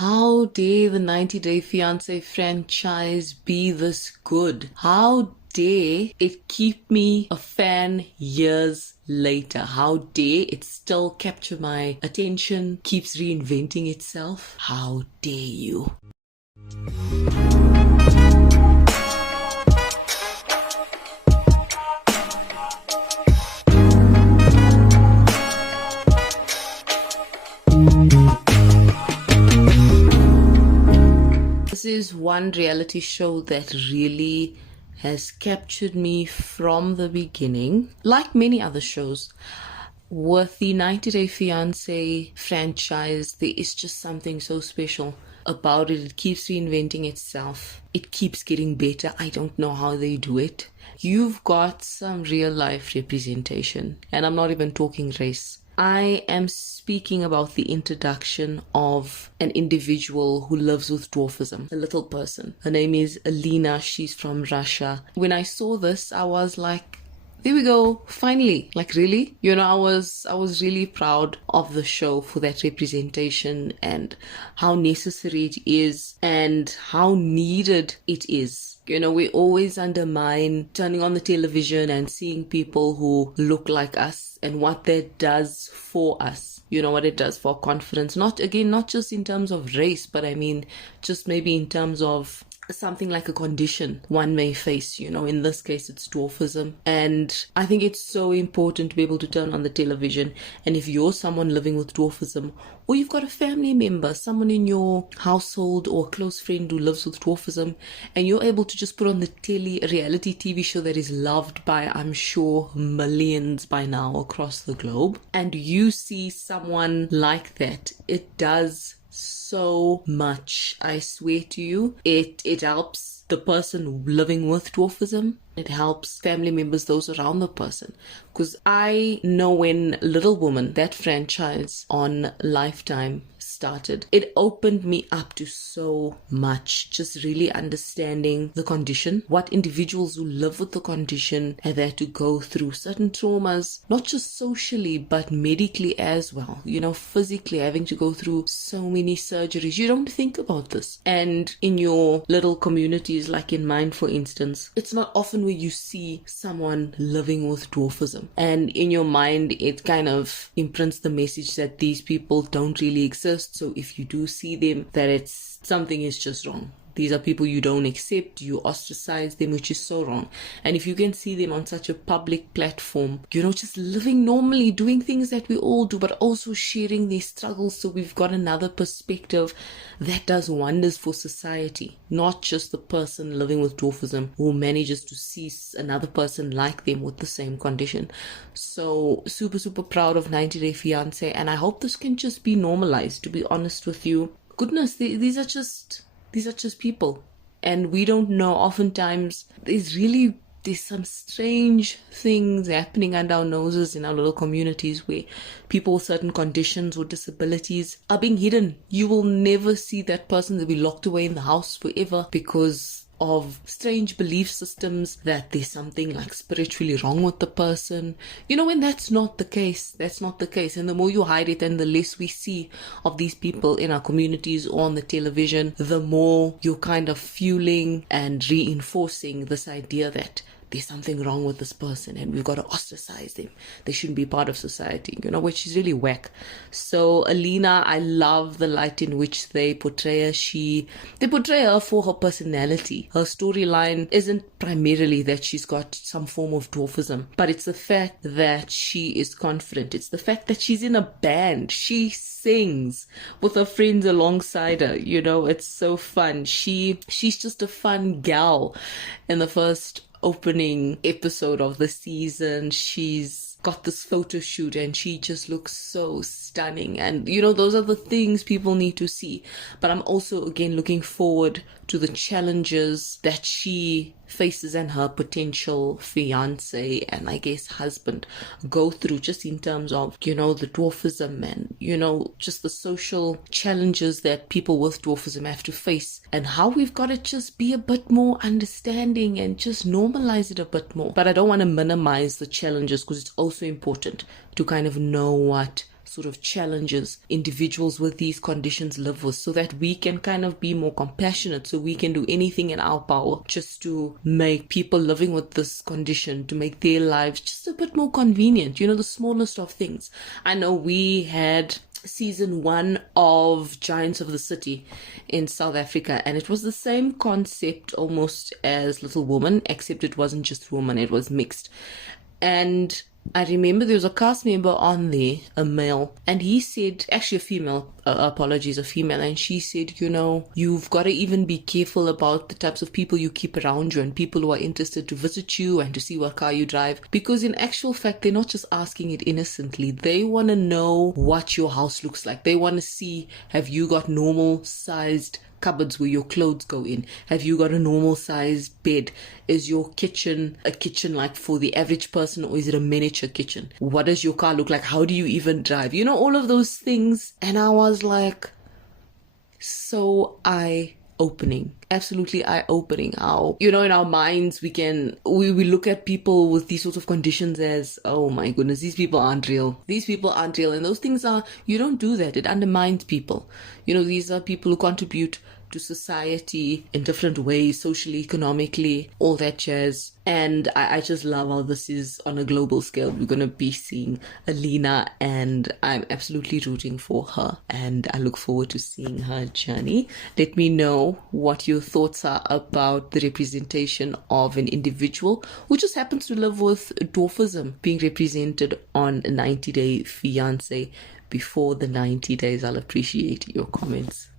How dare the 90-Day Fiance franchise be this good? How dare it keep me a fan years later? How dare it still capture my attention, keeps reinventing itself? How dare you? This is one reality show that really has captured me from the beginning. Like many other shows, with the 90-Day Fiance franchise, there is just something so special about it. It keeps reinventing itself. It keeps getting better. I don't know how they do it. You've got some real life representation, and I'm not even talking race. I am speaking about the introduction of an individual who lives with dwarfism, a little person. Her name is Alina. She's from Russia. When I saw this, I was like, there we go, finally. Like, really? I was really proud of the show for that representation and how necessary it is and how needed it is. We always undermine turning on the television and seeing people who look like us and what that does for us. What it does for confidence. Not just in terms of race, but I mean, just maybe in terms of something like a condition one may face. In this case it's dwarfism, and I think it's so important to be able to turn on the television, and if you're someone living with dwarfism, or you've got a family member, someone in your household or a close friend who lives with dwarfism, and you're able to just put on the telly a reality TV show that is loved by, I'm sure, millions by now across the globe, and you see someone like that, it does so much. I swear to you, it helps the person living with dwarfism. It helps family members, those around the person. Because I know when Little Woman, that franchise on Lifetime, started, it opened me up to so much, just really understanding the condition, what individuals who live with the condition have had to go through, certain traumas, not just socially but medically as well, physically having to go through so many surgeries. You don't think about this, and in your little communities like in mine, for instance, it's not often where you see someone living with dwarfism, and in your mind it kind of imprints the message that these people don't really exist. So if you do see them, that it's something is just wrong. These are people you don't accept, you ostracize them, which is so wrong. And if you can see them on such a public platform, just living normally, doing things that we all do, but also sharing their struggles, so we've got another perspective that does wonders for society. Not just the person living with dwarfism who manages to see another person like them with the same condition. So super, super proud of 90-Day Fiance, and I hope this can just be normalized, to be honest with you. Goodness, these are just people, and we don't know. Oftentimes there's some strange things happening under our noses in our little communities where people with certain conditions or disabilities are being hidden. You will never see that person. They'll be locked away in the house forever because of strange belief systems that there's something like spiritually wrong with the person. When that's not the case. And the more you hide it and the less we see of these people in our communities or on the television, the more you're kind of fueling and reinforcing this idea that there's something wrong with this person and we've got to ostracize them. They shouldn't be part of society, which is really whack. So Alina, I love the light in which they portray her. They portray her for her personality. Her storyline isn't primarily that she's got some form of dwarfism, but it's the fact that she is confident. It's the fact that she's in a band. She sings with her friends alongside her. It's so fun. She's just a fun gal. In the first opening episode of the season, she's got this photo shoot and she just looks so stunning, and those are the things people need to see. But I'm also again looking forward to the challenges that she faces and her potential fiance and I guess husband go through, just in terms of the dwarfism and just the social challenges that people with dwarfism have to face, and how we've got to just be a bit more understanding and just normalize it a bit more. But I don't want to minimize the challenges, because it's also important to kind of know what sort of challenges individuals with these conditions live with, so that we can kind of be more compassionate, so we can do anything in our power just to make people living with this condition, to make their lives just a bit more convenient, the smallest of things. I know we had season 1 of Giants of the City in South Africa, and it was the same concept almost as Little Woman, except it wasn't just woman, it was mixed. And I remember there was a cast member on there, a male, and he said, actually a female, a female, and she said, you've got to even be careful about the types of people you keep around you and people who are interested to visit you and to see what car you drive, because in actual fact, they're not just asking it innocently. They want to know what your house looks like. They want to see, have you got normal sized cupboards where your clothes go in? Have you got a normal sized bed? Is your kitchen a kitchen like for the average person, or is it a miniature kitchen? What does your car look like? How do you even drive? All of those things. And I was like, so eye-opening, absolutely eye-opening. How, in our minds, we look at people with these sorts of conditions as, oh my goodness, these people aren't real. These people aren't real. And those things you don't do that. It undermines people. These are people who contribute to society in different ways, socially, economically, all that jazz. And I just love how this is on a global scale. We're going to be seeing Alina, and I'm absolutely rooting for her. And I look forward to seeing her journey. Let me know what your thoughts are about the representation of an individual who just happens to live with dwarfism being represented on a 90-day fiance before the 90 days. I'll appreciate your comments.